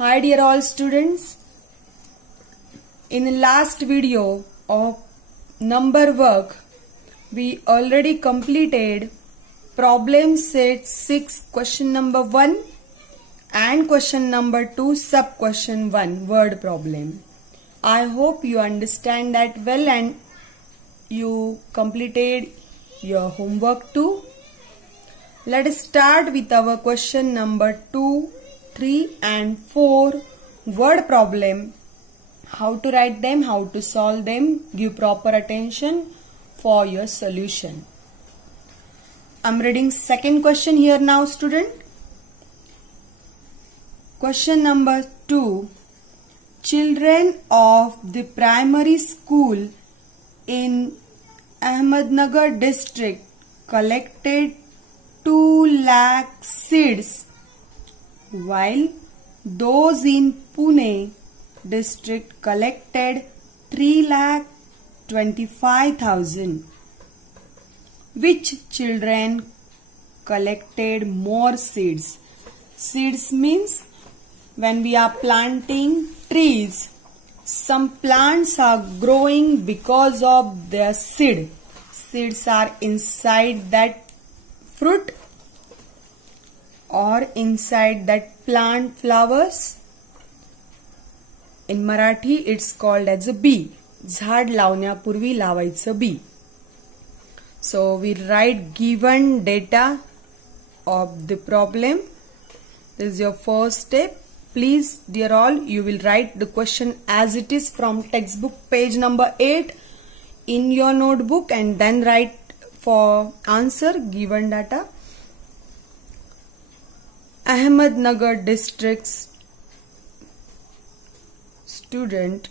Hi dear all students. In the last video of number work, we already completed problem set 6 question number 1 and question number 2 sub question 1 word problem. I hope you understand that well and you completed your homework too. Let us start with our question number 2, 3 and 4 word problem. How to write them, how to solve them, give proper attention for your solution. I'm reading second question here now, student. Question number 2. Children of the primary school in Ahmednagar district collected 2 lakh seeds, while those in Pune district collected 3,25,000. Which children collected more seeds? Seeds means when we are planting trees, some plants are growing because of their seed. Seeds are inside that fruit or inside that plant flowers. In Marathi it's called as a bee. झाड लावण्यापूर्वी लावायचं bee. So we write given data of the problem. This is your first step. Please dear all, you will write the question as it is from textbook page number 8 in your notebook and then write for answer given data. Ahmednagar district's student,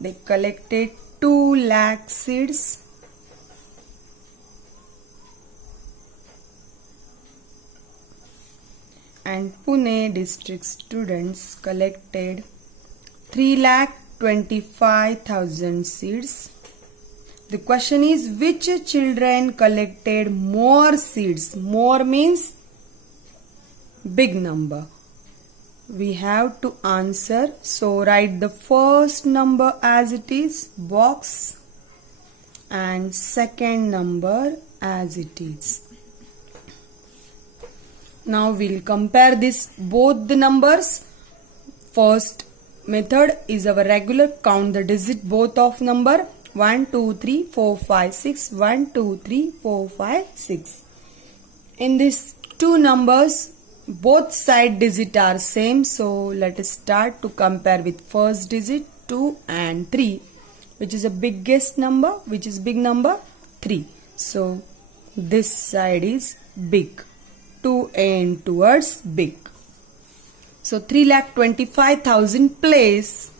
they collected 2 lakh seeds. And Pune district students collected 3,25,000 seeds. The question is, which children collected more seeds? More means big number. We have to answer. So write the first number as it is, box, and second number as it is. Now we'll compare this both the numbers. First method is our regular count the digit both of number 1, 2, 3, 4, 5, 6, 1, 2, 3, 4, 5, 6. In these two numbers, both side digit are same. So let us start to compare with first digit 2 and 3. Which is the biggest number? Which is big number? 3. So this side is big. 2 and towards big. So 3,25,000 place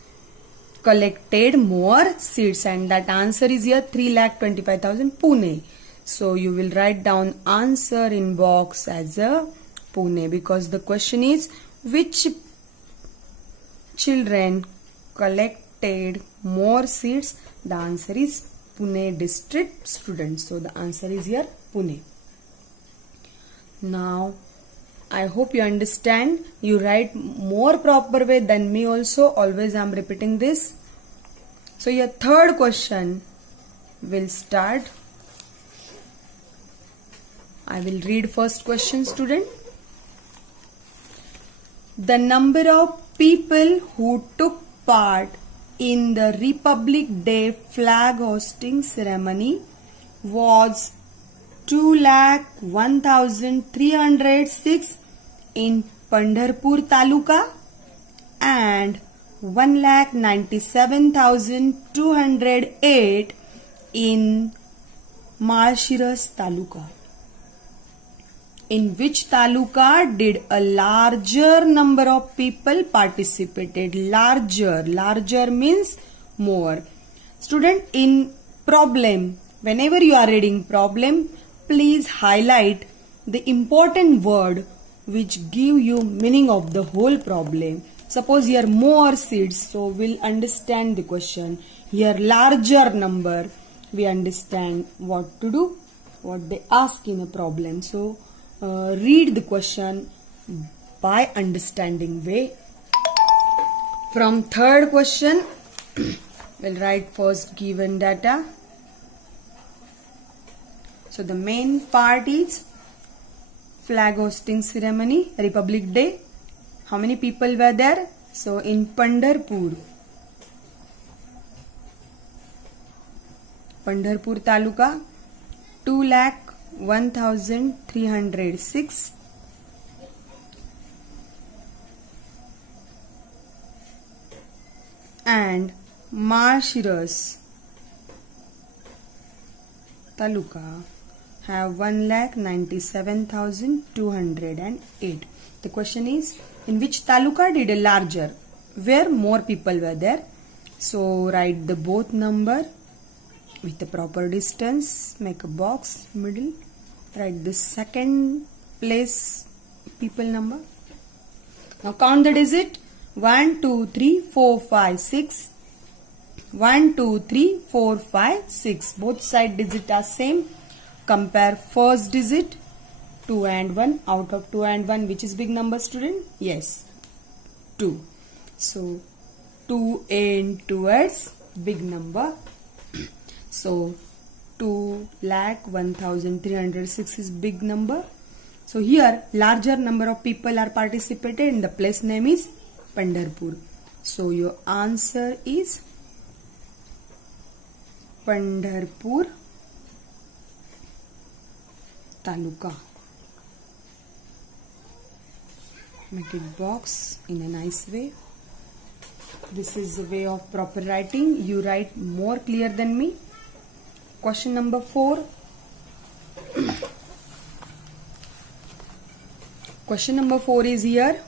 collected more seeds and that answer is here 3,25,000 Pune. So you will write down answer in box as a Pune because the question is which children collected more seeds. The answer is Pune district students. So the answer is here Pune. Now I hope you understand. You write more proper way than me also. Always I am repeating this. So your third question will start. I will read first question, student. The number of people who took part in the Republic Day flag hosting ceremony was 2,01,306 in Pandharpur Taluka and 1,97,208 in Malshiras Taluka. In which taluka did a larger number of people participated? Larger means more. Student, in problem, whenever you are reading problem, please highlight the important word which give you meaning of the whole problem. Suppose here more seeds, so we'll understand the question. Here larger number, we understand what to do, what they ask in a problem. So read the question by understanding way. From third question, we'll write first given data. So the main part is flag hosting ceremony, Republic Day. How many people were there? So in Pandharpur Taluka, 2,01,306. And Marshiras Taluka have 1,97,208. The question is, in which taluka did a larger, where more people were there? So write the both number with the proper distance, make a box middle, write the second place people number. Now count the digit. 1, 2, 3, 4, 5, 6. 1, 2, 3, 4, 5, 6. Both side digits are same. Compare first digit 2 and 1. Out of 2 and 1, which is big number, student? Yes, 2. So 2 and towards big number. So 2,01,306 is big number. So here larger number of people are participated and the place name is Pandharpur. So your answer is Pandharpur Taluka. Make it box in a nice way. This is the way of proper writing. You write more clear than me. Question number 4. Question number 4 is here.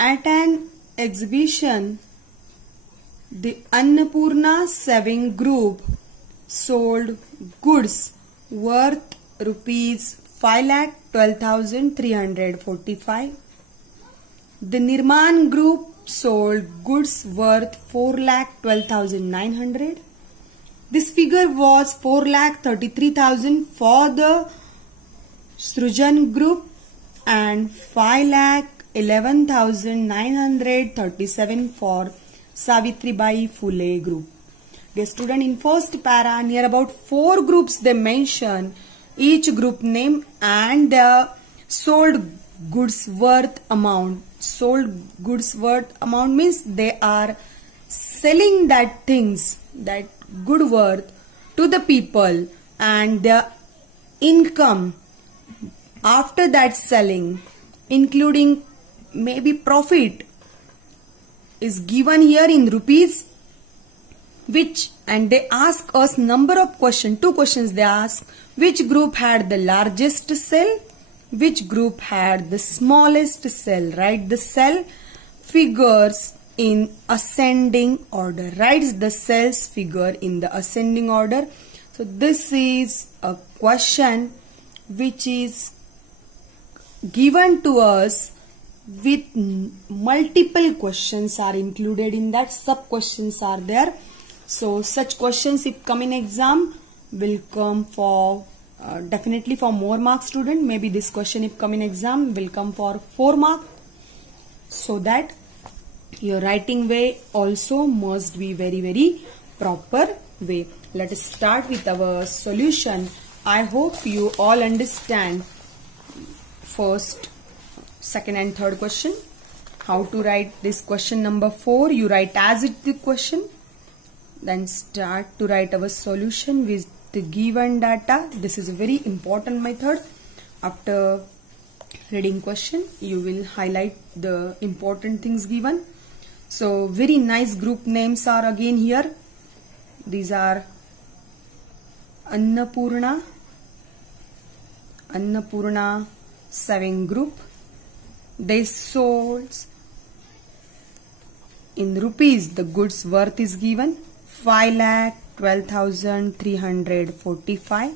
At an exhibition, the Annapurna Saving Group sold goods worth rupees 5,12,345. The Nirman Group sold goods worth 4,12,900. This figure was 4,33,000 for the Srujan Group and 5,11,937 for Savitribai Phule Group. Dear student, in first para, near about 4 groups they mention each group name and the sold goods worth amount. Sold goods worth amount means they are selling that things, that good worth to the people, and the income after that selling, including maybe profit, is given here in rupees. Which, and they ask us number of questions, 2 questions they ask. Which group had the largest cell? Which group had the smallest cell? Write the cell figures in ascending order. Write the cells figure in the ascending order. So this is a question which is given to us with multiple questions are included in that. Sub questions are there. So such questions if come in exam will come for definitely for more marks, student. Maybe this question if come in exam will come for 4 marks. So that your writing way also must be very proper way. Let us start with our solution. I hope you all understand first, second and third question. How to write this question number 4. You write as it the question. Then start to write our solution with the given data. This is a very important method. After reading question, you will highlight the important things given. So very nice group names are again here. These are Annapurna Saving Group. They sold in rupees, the goods worth is given 5,12,345.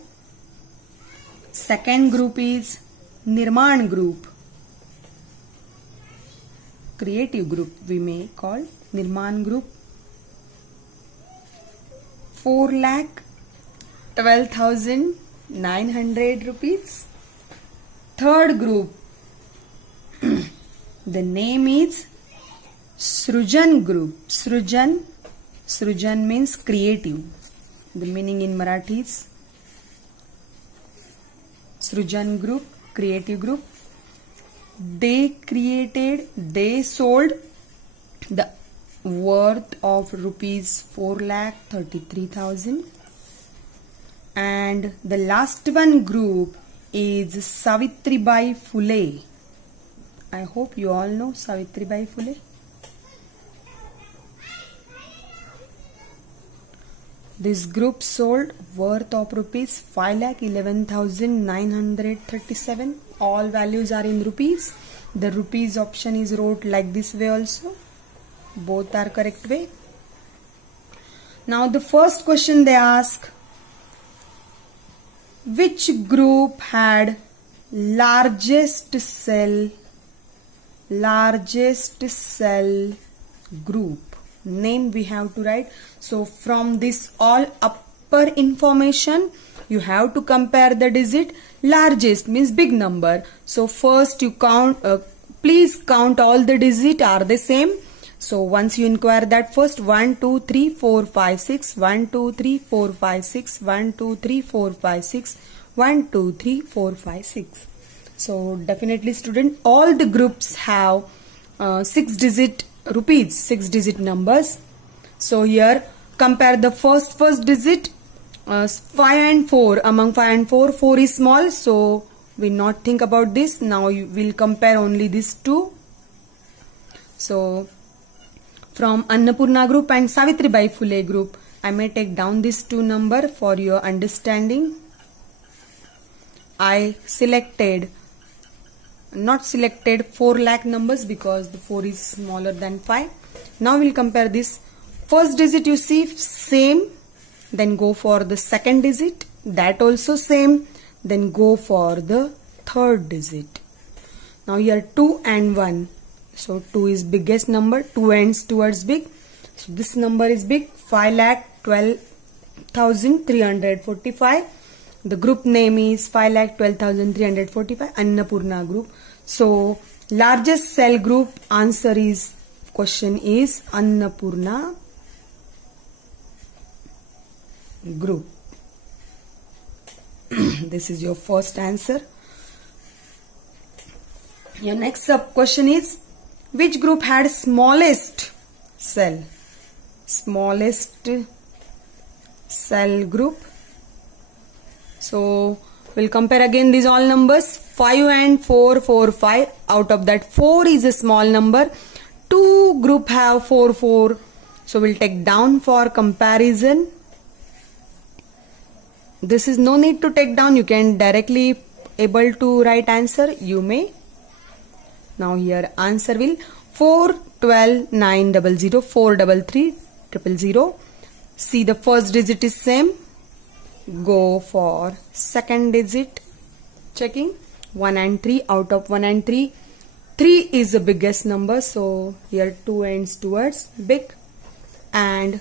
Second group is Nirman Group, creative group we may call Nirman Group, 4,00,000 12,900 rupees. Third group, the name is Srujan group. Srujan means creative. The meaning in Marathi is Srujan group, creative group. They sold the worth of rupees 4,33,000. And the last one group is Savitribai Phule. I hope you all know Savitribai Phule. This group sold worth of rupees 5,11,937. All values are in rupees. The rupees option is wrote like this way also. Both are correct way. Now the first question they ask, which group had largest cell group? Name we have to write. So from this all upper information you have to compare the digit. Largest means big number. So first you count, please count all the digits, are they same? So once you inquire that first, 1 2 3 4 5 6, 1 2 3 4 5 6, 1 2 3 4 5 6, 1 2 3 4 5 6. So definitely student, all the groups have 6 digit rupees, 6 digit numbers. So here compare the first digit, 5 and 4. Among 5 and 4, 4 is small, so we not think about this. Now you will compare only these two. So from Annapurna group and Savitribai Phule group, I may take down these two number for your understanding. I not selected 4 lakh numbers because the 4 is smaller than 5. Now we'll compare this. First digit you see same, then go for the second digit, that also same, then go for the third digit. Now here 2 and 1. So 2 is biggest number, 2 ends towards big. So this number is big, 5,12,345. The group name is 5,12,345, Annapurna group. So largest cell group answer is, question is Annapurna group. This is your first answer. Your next sub question is, which group had smallest cell? Smallest cell group. So we'll compare again these all numbers. 5 and 4, 4, 5. Out of that 4 is a small number. 2 group have 4, 4. So we'll take down for comparison. This is no need to take down. You can directly able to write answer. You may. Now here answer will 4, 12, 9, 00, 4, 3, 000. See the first digit is same. Go for second digit. Checking 1 and 3. Out of 1 and 3, 3 is the biggest number. So here 2 ends towards big. And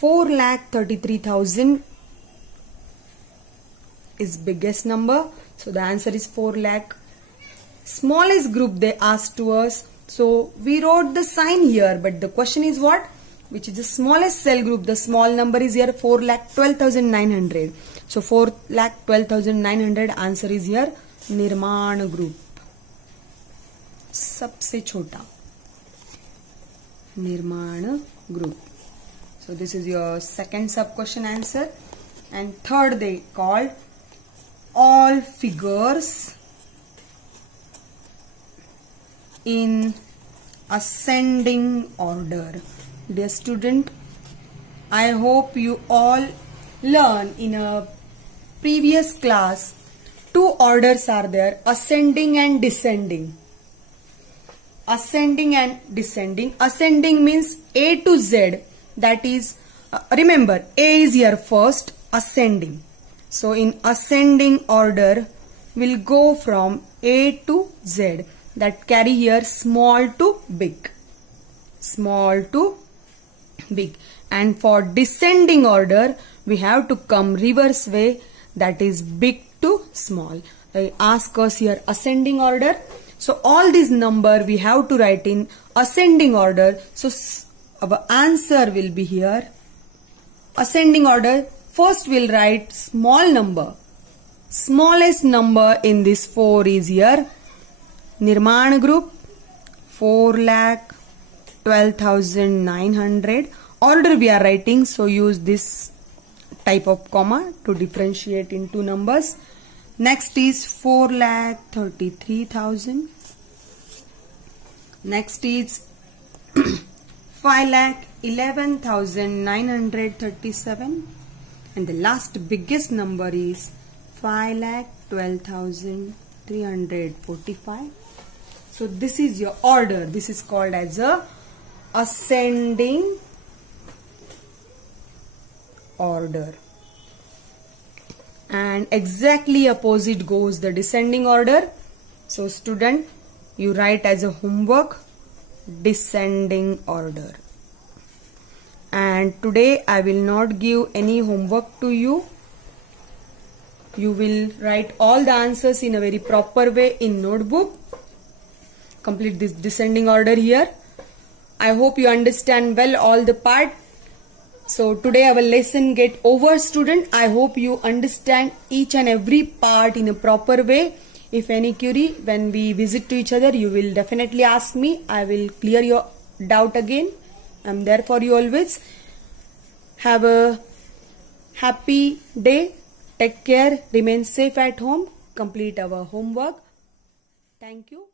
4,33,000 is biggest number. So the answer is 4 lakh. Smallest group they asked to us. So we wrote the sign here, but the question is what? Which is the smallest cell group? The small number is here 4,12,900. So 4,12,900 answer is here Nirman group. सबसे छोटा Nirman group. So this is your second sub question answer. And third they called all figures in ascending order. Dear student, I hope you all learn in a previous class 2 orders are there, ascending and descending. Ascending and descending. Ascending means A to Z, that is remember A is here first, ascending. So in ascending order we'll go from A to Z, that carry here small to big. Small to big. And for descending order, we have to come reverse way, that is big to small. I ask us here ascending order. So all these number we have to write in ascending order. So our answer will be here ascending order. First we'll write small number. Smallest number in this 4 is here Nirman Group 4,12,900. Order we are writing, so use this type of comma to differentiate into numbers. Next is 4,33,000. Next is 5,11,937. And the last biggest number is 5,12,345. So this is your order. This is called as a ascending order. And exactly opposite goes the descending order. So student, you write as a homework descending order. And today I will not give any homework to you. You will write all the answers in a very proper way in notebook. Complete this descending order here. I hope you understand well all the part. So today our lesson get over, student. I hope you understand each and every part in a proper way. If any query when we visit to each other, you will definitely ask me. I will clear your doubt again. I am there for you always. Have a happy day. Take care. Remain safe at home. Complete our homework. Thank you.